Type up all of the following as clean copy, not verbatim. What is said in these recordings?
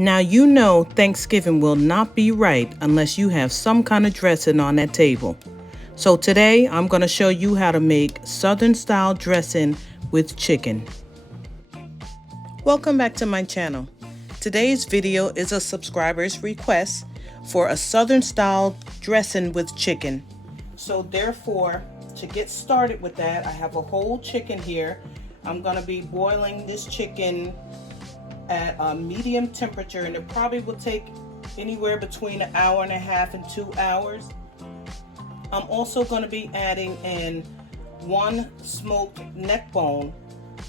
Now you know Thanksgiving will not be right unless you have some kind of dressing on that table. So today I'm going to show you how to make Southern style dressing with chicken. Welcome back to my channel. Today's video is a subscriber's request for a Southern style dressing with chicken. So therefore, to get started with that, I have a whole chicken here. I'm going to be boiling this chicken at a medium temperature, and it probably will take anywhere between an hour and a half and 2 hours. I'm also going to be adding in 1 smoked neck bone,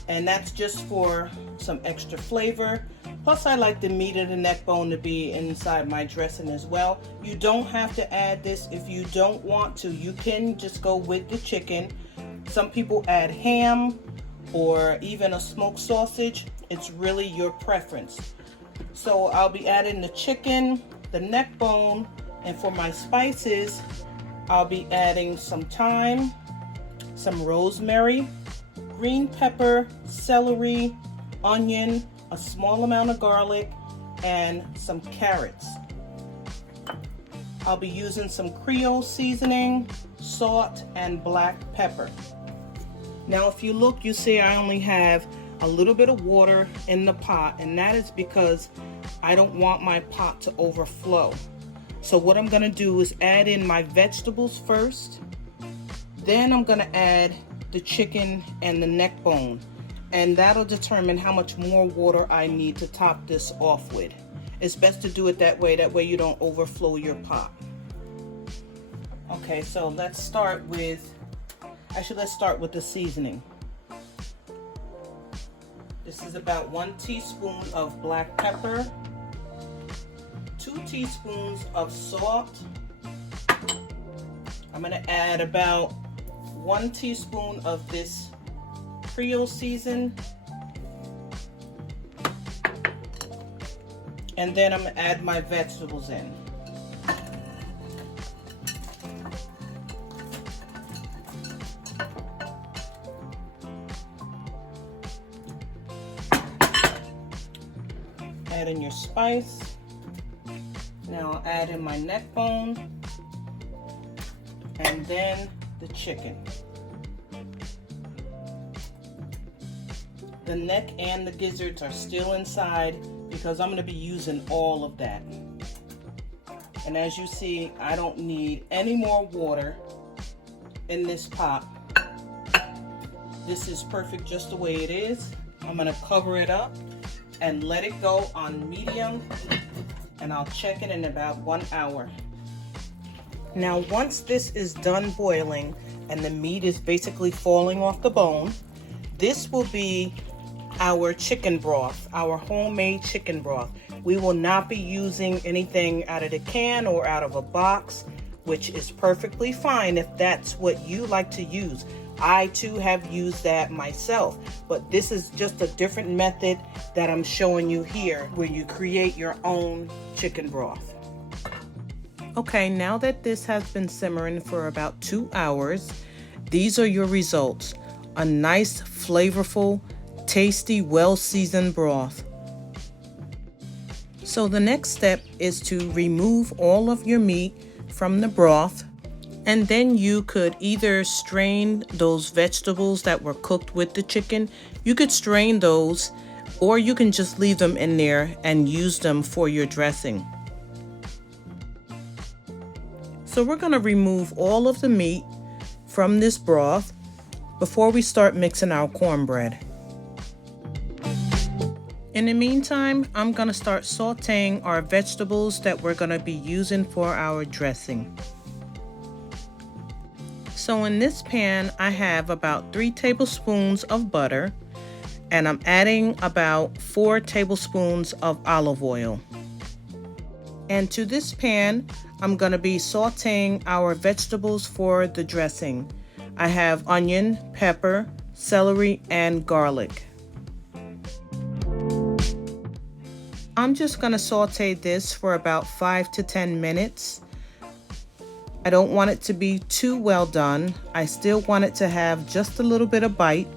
and that's just for some extra flavor. Plus I like the meat of the neck bone to be inside my dressing as well. You don't have to add this if you don't want to. You can just go with the chicken. Some people add ham or even a smoked sausage. It's really your preference. So I'll be adding the chicken, the neck bone, and for my spices, I'll be adding some thyme, some rosemary, green pepper, celery, onion, a small amount of garlic, and some carrots. I'll be using some Creole Seasoning, salt, and black pepper. Now if you look, you see I only have a little bit of water in the pot, and that is because I don't want my pot to overflow. So what I'm going to do is add in my vegetables first, then I'm going to add the chicken and the neck bone, and that'll determine how much more water I need to top this off with. It's best to do it that way you don't overflow your pot. Okay, so let's start with the seasoning. This is about 1 teaspoon of black pepper, 2 teaspoons of salt. I'm going to add about 1 teaspoon of this Creole Seasoning. And then I'm going to add my vegetables in. Add in your spice. Now I'll add in my neck bone and then the chicken. The neck and the gizzards are still inside because I'm going to be using all of that. And as you see, I don't need any more water in this pot. This is perfect just the way it is. I'm going to cover it up and let it go on medium, and I'll check it in about 1 hour. Now once this is done boiling and the meat is basically falling off the bone, this will be our chicken broth, our homemade chicken broth. We will not be using anything out of the can or out of a box, which is perfectly fine if that's what you like to use. I too have used that myself, but this is just a different method that I'm showing you here, where you create your own chicken broth. Okay, now that this has been simmering for about 2 hours, these are your results. A nice, flavorful, tasty, well-seasoned broth. So the next step is to remove all of your meat from the broth, and then you could either strain those vegetables that were cooked with the chicken. You could strain those, or you can just leave them in there and use them for your dressing. So we're going to remove all of the meat from this broth before we start mixing our cornbread. In the meantime, I'm going to start sauteing our vegetables that we're going to be using for our dressing. So in this pan, I have about 3 tablespoons of butter, and I'm adding about 4 tablespoons of olive oil. And to this pan, I'm going to be sauteing our vegetables for the dressing. I have onion, pepper, celery, and garlic. I'm just going to saute this for about 5 to 10 minutes. I don't want it to be too well done. I still want it to have just a little bit of bite.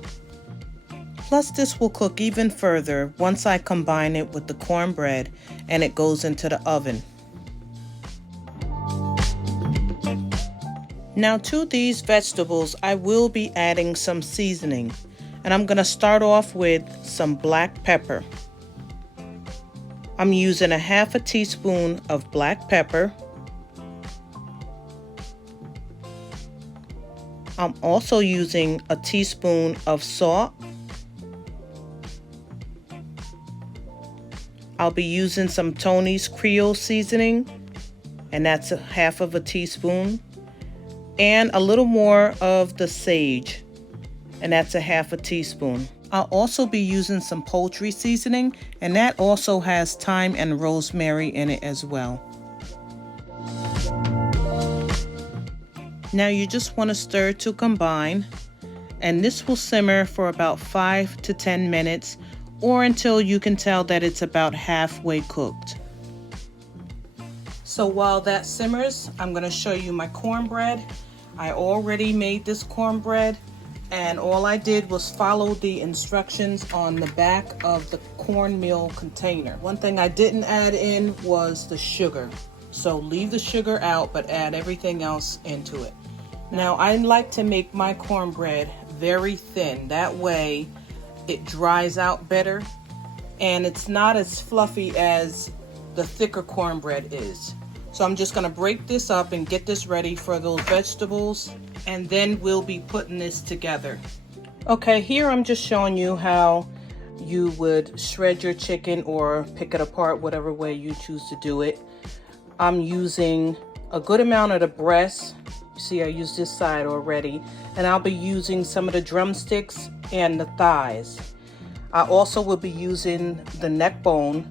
Plus, this will cook even further once I combine it with the cornbread and it goes into the oven. Now to these vegetables, I will be adding some seasoning. And I'm going to start off with some black pepper. I'm using a half a teaspoon of black pepper. I'm also using a teaspoon of salt. I'll be using some Tony's Creole Seasoning, and that's a half of a teaspoon. And a little more of the sage, and that's a half a teaspoon. I'll also be using some Poultry Seasoning, and that also has thyme and rosemary in it as well. Now you just want to stir to combine, and this will simmer for about 5 to 10 minutes or until you can tell that it's about halfway cooked. So while that simmers, I'm going to show you my cornbread. I already made this cornbread, and all I did was follow the instructions on the back of the cornmeal container. One thing I didn't add in was the sugar. So leave the sugar out, but add everything else into it. Now I like to make my cornbread very thin. That way it dries out better and it's not as fluffy as the thicker cornbread is. So I'm just gonna break this up and get this ready for those vegetables, and then we'll be putting this together. Okay, here I'm just showing you how you would shred your chicken or pick it apart, whatever way you choose to do it. I'm using a good amount of the breast. You see I used this side already, and I'll be using some of the drumsticks and the thighs. I also will be using the neck bone,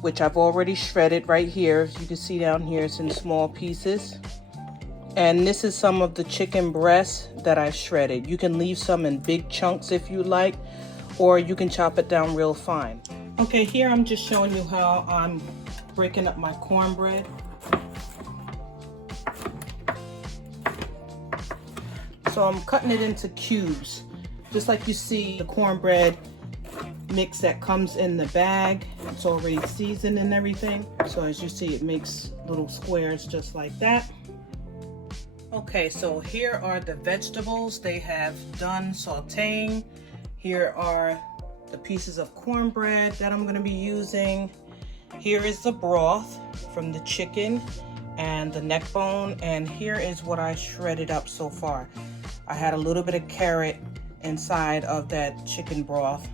which I've already shredded right here. You can see down here it's in small pieces. And this is some of the chicken breast that I shredded. You can leave some in big chunks if you like, or you can chop it down real fine. Okay, here I'm just showing you how I'm breaking up my cornbread. So I'm cutting it into cubes, just like you see the cornbread mix that comes in the bag. It's already seasoned and everything. So as you see, it makes little squares just like that. Okay, so here are the vegetables. They have done sauteing. Here are the pieces of cornbread that I'm going to be using. Here is the broth from the chicken and the neck bone, and here is what I shredded up so far. I had a little bit of carrot inside of that chicken broth,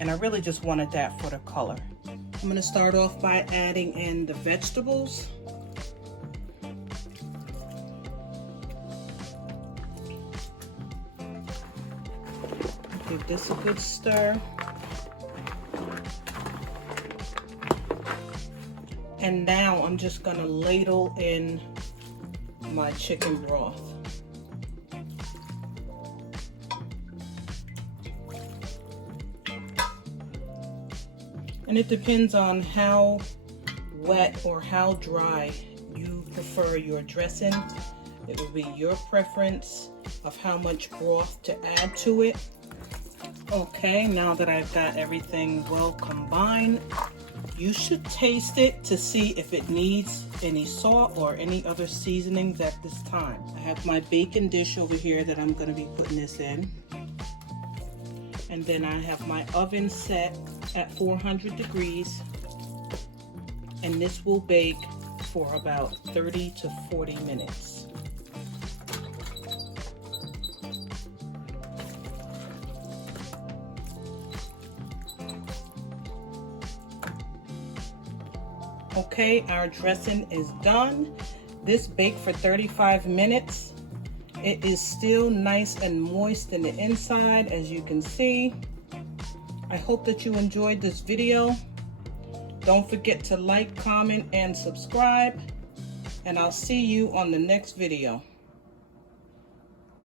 and I really just wanted that for the color. I'm going to start off by adding in the vegetables. Give this a good stir. And now I'm just going to ladle in my chicken broth. And it depends on how wet or how dry you prefer your dressing. It will be your preference of how much broth to add to it. Okay, now that I've got everything well combined, you should taste it to see if it needs any salt or any other seasonings at this time. I have my baking dish over here that I'm going to be putting this in. And then I have my oven set at 400 degrees. And this will bake for about 30 to 40 minutes. Okay, our dressing is done. This baked for 35 minutes. It is still nice and moist in the inside, as you can see. I hope that you enjoyed this video. Don't forget to like, comment, and subscribe. And I'll see you on the next video.